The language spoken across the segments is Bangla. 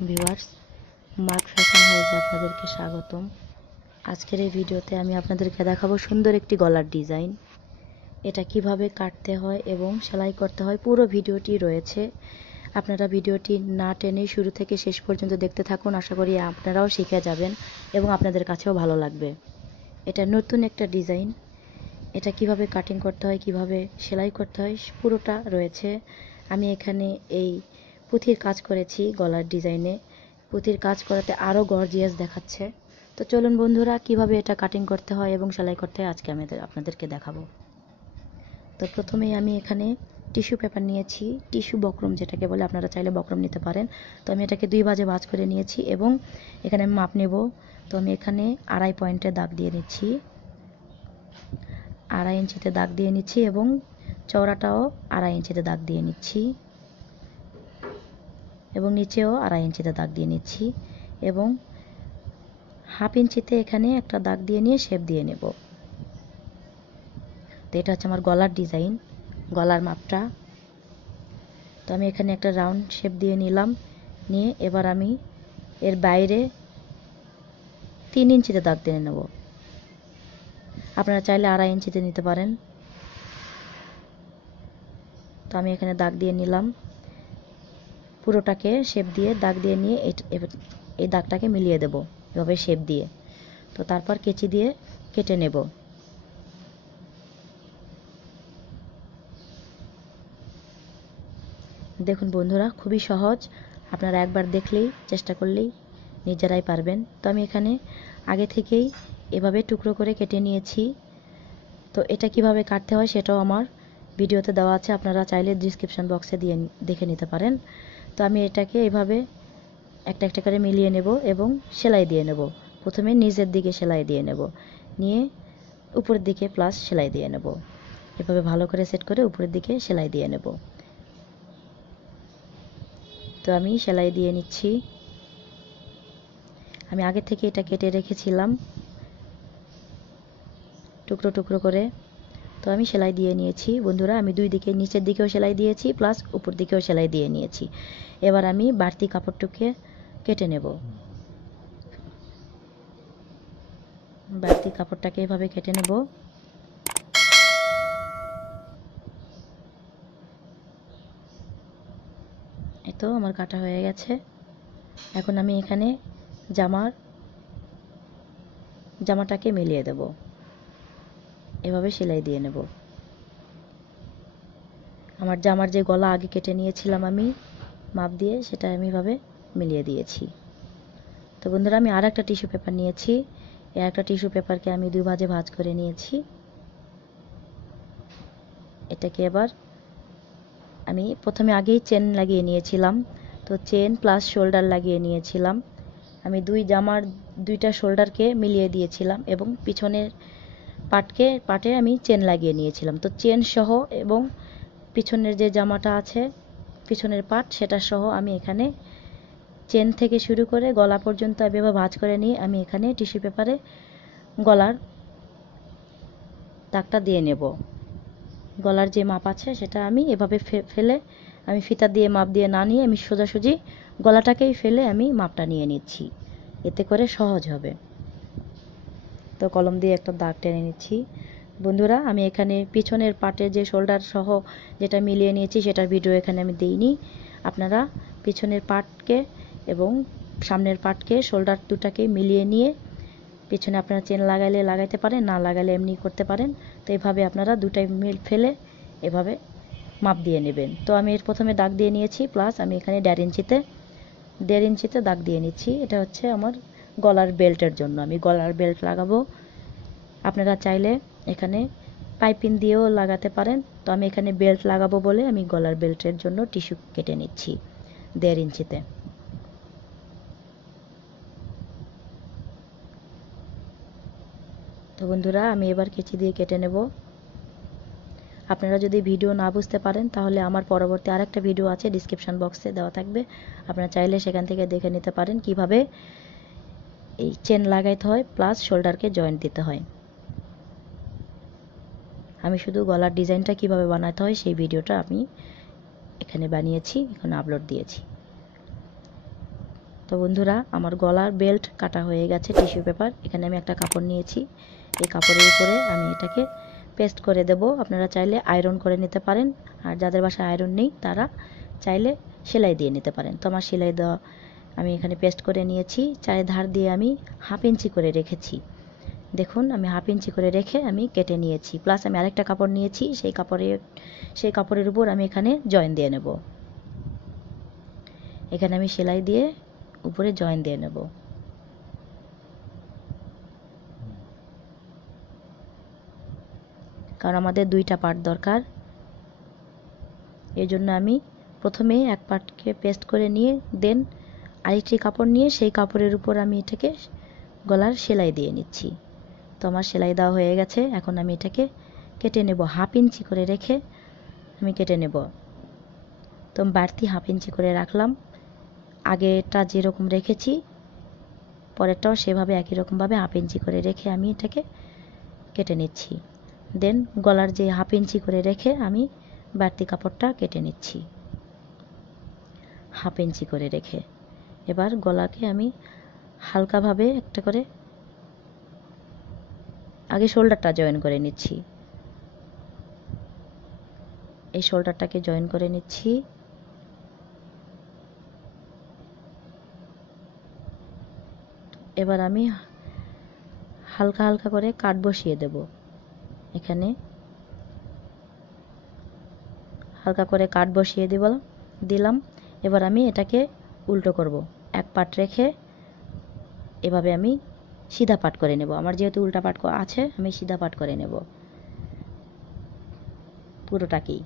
আলাইকুম ভিউয়ার্স, মার্ক ফ্যাশন হাউসে আপনাদেরকে স্বাগতম। আজকের এই ভিডিওতে আমি আপনাদেরকে দেখাবো সুন্দর একটি গলার ডিজাইন। এটা কিভাবে কাটতে হয় এবং সেলাই করতে হয় পুরো ভিডিওটি রয়েছে। আপনারা ভিডিওটি না টেনে শুরু থেকে শেষ পর্যন্ত দেখতে থাকুন। আশা করি আপনারাও শিখে যাবেন এবং আপনাদের কাছেও ভালো লাগবে। এটা নতুন একটা ডিজাইন। এটা কিভাবে কাটিং করতে হয়, কিভাবে সেলাই করতে হয় পুরোটা রয়েছে। আমি এখানে এই পুঁথির কাজ করেছি গলার ডিজাইনে। পুঁথির কাজ করাতে আরও গর্জিয়াস দেখাচ্ছে। তো চলুন বন্ধুরা, কিভাবে এটা কাটিং করতে হয় এবং সেলাই করতে হয় আজকে আমি আপনাদেরকে দেখাবো। তো প্রথমেই আমি এখানে টিস্যু পেপার নিয়েছি, টিস্যু বক্রম যেটাকে বলে, আপনারা চাইলে বক্রম নিতে পারেন। তো আমি এটাকে 2 ভাঁজে ভাঁজ করে নিয়েছি এবং এখানে আমি মাপ নেব। তো আমি এখানে 2.5 পয়েন্টে দাগ দিয়ে নিচ্ছি, 2.5 ইঞ্চিতে দাগ দিয়ে নিচ্ছি এবং চওড়াটাও 2.5 ইঞ্চিতে দাগ দিয়ে নিচ্ছি এবং নিচেও 2.5 ইঞ্চিতে দাগ দিয়ে নিচ্ছি এবং 1/2 ইঞ্চিতে এখানে একটা দাগ দিয়ে নিয়ে শেপ দিয়ে নেব। তো এটা হচ্ছে আমার গলার ডিজাইন, গলার মাপটা। তো আমি এখানে একটা রাউন্ড শেপ দিয়ে নিলাম, নিয়ে এবার আমি এর বাইরে 3 ইঞ্চিতে দাগ দিয়ে নেব। আপনারা চাইলে 2.5 ইঞ্চিতে নিতে পারেন। তো আমি এখানে দাগ দিয়ে নিলাম, পুরোটাকে শেপ দিয়ে দাগ দিয়ে নিয়ে এই দাগটাকে মিলিয়ে দেব এভাবে শেপ দিয়ে। তো তারপর কেচি দিয়ে কেটে নেব। দেখুন বন্ধুরা, খুবই সহজ। আপনারা একবার দেখলেই, চেষ্টা করলেই নিজেরাই পারবেন। তো আমি এখানে আগে থেকেই এভাবে টুকরো করে কেটে নিয়েছি। তো এটা কিভাবে কাটতে হয় সেটাও আমার ভিডিওতে দেওয়া আছে, আপনারা চাইলে ডেসক্রিপশন বক্সে দিয়ে দেখে নিতে পারেন। তো আমি এটাকে এভাবে একটা একটা করে মিলিয়ে নেব এবং সেলাই দিয়ে নেব। প্রথমে নিচের দিকে সেলাই দিয়ে নেব, নিয়ে উপরের দিকে প্লাস সেলাই দিয়ে নেব। এভাবে ভালো করে সেট করে উপরের দিকে সেলাই দিয়ে নেব। তো আমি সেলাই দিয়ে নিচ্ছি। আমি আগে থেকে এটা কেটে রেখেছিলাম টুকরো টুকরো করে। তো আমি সেলাই দিয়ে নিয়েছি বন্ধুরা। আমি দুই দিকে, নিচের দিকেও সেলাই দিয়েছি প্লাস উপর দিকেও সেলাই দিয়ে নিয়েছি। এবার আমি বাড়তি কাপড়টুকে কেটে নেব। বাড়তি কাপড়টাকে এভাবে কেটে নেব। এই তো আমার কাটা হয়ে গেছে। এখন আমি এখানে জামাটাকে মিলিয়ে দেব, এভাবে সেলাই দিয়ে নেব। আমার জামার যে গলা আগে কেটে নিয়েছিলাম আমি মাপ দিয়ে, সেটা আমি এভাবে মিলিয়ে দিয়েছি। তো বন্ধুরা, আমি আর একটা টিস্যু পেপার নিয়েছি। এই একটা টিস্যু পেপারকে আমি 2 ভাঁজে ভাঁজ করে নিয়েছি। এটাকে এবার আমি প্রথমে আগেই চেন লাগিয়ে নিয়েছিলাম। তো চেন প্লাস শোল্ডার লাগিয়ে নিয়েছিলাম। আমি জামার 2টা শোল্ডারকে মিলিয়ে দিয়েছিলাম এবং পিছনের পাটে আমি চেন লাগিয়ে নিয়েছিলাম। তো চেন সহ এবং পিছনের যে জামাটা আছে, পিছনের পাট, সেটা সহ আমি এখানে চেন থেকে শুরু করে গলা পর্যন্ত এভাবে ভাঁজ করে নিয়ে আমি এখানে টিস্যু পেপারে গলার দাগটা দিয়ে নেব। গলার যে মাপ আছে সেটা আমি এভাবে ফেলে, আমি ফিতা দিয়ে মাপ দিয়ে না নিয়ে আমি সোজাসুজি গলাটাকেই ফেলে আমি মাপটা নিয়ে নিচ্ছি, এতে করে সহজ হবে। তো কলম দিয়ে একটা দাগ টেনে নিচ্ছি বন্ধুরা। আমি এখানে পিছনের পাটে যে শোল্ডার সহ যেটা মিলিয়ে নিয়েছি সেটার ভিডিও এখানে আমি দিইনি। আপনারা পিছনের পাটকে এবং সামনের পাটকে, শোল্ডার দুটাকে মিলিয়ে নিয়ে পিছনে আপনারা চেন লাগাইলে লাগাইতে পারেন, না লাগাইলে এমনি করতে পারেন। তো এইভাবে আপনারা দুটাই ফেলে এভাবে মাপ দিয়ে নেবেন। তো আমি এর প্রথমে দাগ দিয়ে নিয়েছি, প্লাস আমি এখানে 1.5 ইঞ্চিতে দাগ দিয়ে নিচ্ছি। এটা হচ্ছে আমার গলার বেল্টের জন্য, আমি গলার বেল্ট লাগাবো। আপনারা চাইলে এখানে পাইপিং দিয়েও লাগাতে পারেন। তো আমি এখানে বেল্ট লাগাবো বলে আমি গলার বেল্টের জন্য টিস্যু কেটে নিচ্ছি 1.5 ইঞ্চিতে। তো বন্ধুরা, আমি এবার কেচি দিয়ে কেটে নেব। আপনারা যদি ভিডিও না বুঝতে পারেন তাহলে আমার পরবর্তী আরেকটা ভিডিও আছে, ডেসক্রিপশন বক্সে দেওয়া থাকবে, আপনারা চাইলে সেখান থেকে দেখে নিতে পারেন কিভাবে এই চেন লাগাইতে হয় প্লাস শোল্ডারকে জয়েন্ট দিতে হয়। আমি শুধু গলার ডিজাইনটা কিভাবে বানাতে হয় সেই ভিডিওটা আমি এখানে বানিয়েছি, এখন আপলোড দিয়েছি। তো বন্ধুরা, আমার গলার বেল্ট কাটা হয়ে গেছে। টিস্যু পেপার, এখানে আমি একটা কাপড় নিয়েছি। এই কাপড়ের উপরে আমি এটাকে পেস্ট করে দেব। আপনারা চাইলে আয়রন করে নিতে পারেন, আর যাদের বাসায় আয়রন নেই তারা চাইলে সেলাই দিয়ে নিতে পারেন। তো আমার সেলাই দেওয়া আমি এখানে পেস্ট করে নিয়েছি। চারিধার দিয়ে আমি 1/2 ইঞ্চি করে রেখেছি। দেখুন, আমি 1/2 ইঞ্চি করে রেখে আমি কেটে নিয়েছি। প্লাস আমি আরেকটা কাপড় নিয়েছি, সেই কাপড়ের উপর আমি এখানে জয়েন দিয়ে নেব। এখানে আমি সেলাই দিয়ে উপরে জয়েন দিয়ে নেব। কারণ আমাদের 2টা পার্ট দরকার। এই জন্য আমি প্রথমে এক পার্টকে পেস্ট করে নিয়ে দেন আরেকটি কাপড় নিয়ে সেই কাপড়ের উপর আমি এটাকে গলার সেলাই দিয়ে নিচ্ছি। তো আমার সেলাই দেওয়া হয়ে গেছে। এখন আমি এটাকে কেটে নেব। 1/2 ইঞ্চি করে রেখে আমি কেটে নেব। তো বাড়তি 1/2 ইঞ্চি করে রাখলাম। আগেটা যেরকম রেখেছি পরেরটাও সেভাবে একই রকমভাবে 1/2 ইঞ্চি করে রেখে আমি এটাকে কেটে নিচ্ছি। দেন গলার যে 1/2 ইঞ্চি করে রেখে আমি বাড়তি কাপড়টা কেটে নিচ্ছি 1/2 ইঞ্চি করে রেখে। এবার গলাকে আমি হালকাভাবে একটা করে আগে শোল্ডারটা জয়েন করে নিচ্ছি। এই শোল্ডারটাকে জয়েন করে নিচ্ছি। এবার আমি হালকা হালকা করে কাট বসিয়ে দেব। এখানে হালকা করে কাট বসিয়ে দিলাম। এবার আমি এটাকে উল্টো করব। এক পাট রেখে এভাবে আমি সিধা পাট করে নেব। আমার যেহেতু উল্টা পাট আছে, আমি সিধা পাট করে নেব। পুরোটাকেই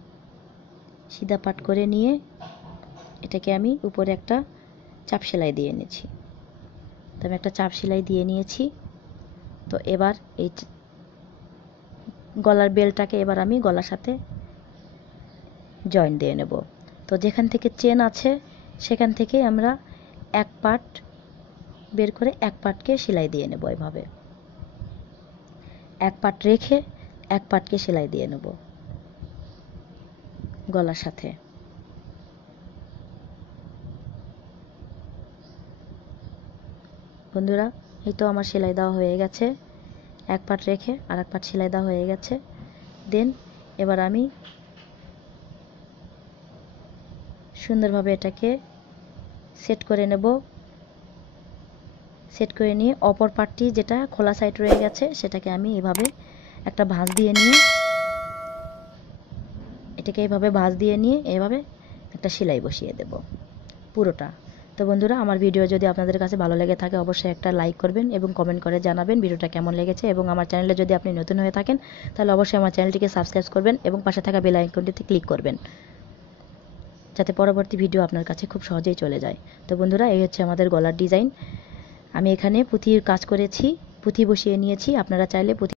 সিধা পাট করে নিয়ে এটাকে আমি উপরে একটা চাপ সেলাই দিয়ে নিয়েছি। তো আমি একটা চাপ সেলাই দিয়ে নিয়েছি। তো এবার এই গলার বেলটাকে এবার আমি গলার সাথে জয়েন দিয়ে নেব। তো যেখান থেকে চেন আছে সেখান থেকে আমরা এক পার্ট বের করে এক পার্টকে সেলাই দিয়ে নেব। এভাবে এক পার্ট রেখে এক পার্টকে সেলাই দিয়ে নেব গলার সাথে। বন্ধুরা, এই তো আমার সেলাই দেওয়া হয়ে গেছে। এক পার্ট রেখে আর এক পার্ট সেলাই দেওয়া হয়ে গেছে। দেন এবার আমি সুন্দরভাবে এটাকে সেট করে নেব। সেট করে নিয়ে অপর পার্টটি যেটা খোলা সাইড রয়ে গেছে সেটাকে আমি এভাবে একটা ভাঁজ দিয়ে নিয়ে এটাকে এভাবে ভাঁজ দিয়ে নিয়ে এভাবে একটা সেলাই বসিয়ে দেব পুরোটা। তো বন্ধুরা, আমার ভিডিও যদি আপনাদের কাছে ভালো লেগে থাকে অবশ্যই একটা লাইক করবেন এবং কমেন্ট করে জানাবেন ভিডিওটা কেমন লেগেছে। এবং আমার চ্যানেলে যদি আপনি নতুন হয়ে থাকেন তাহলে অবশ্যই আমার চ্যানেলটিকে সাবস্ক্রাইব করবেন এবং পাশে থাকা বেল আইকনটিতে ক্লিক করবেন, যাতে পরবর্তী ভিডিও আপনার কাছে খুব সহজেই চলে যায়। তো বন্ধুরা, এই হচ্ছে আমাদের গলার ডিজাইন। আমি এখানে পুঁথির কাজ করেছি, পুঁথি বসিয়ে নিয়েছি। আপনারা চাইলে পুঁথি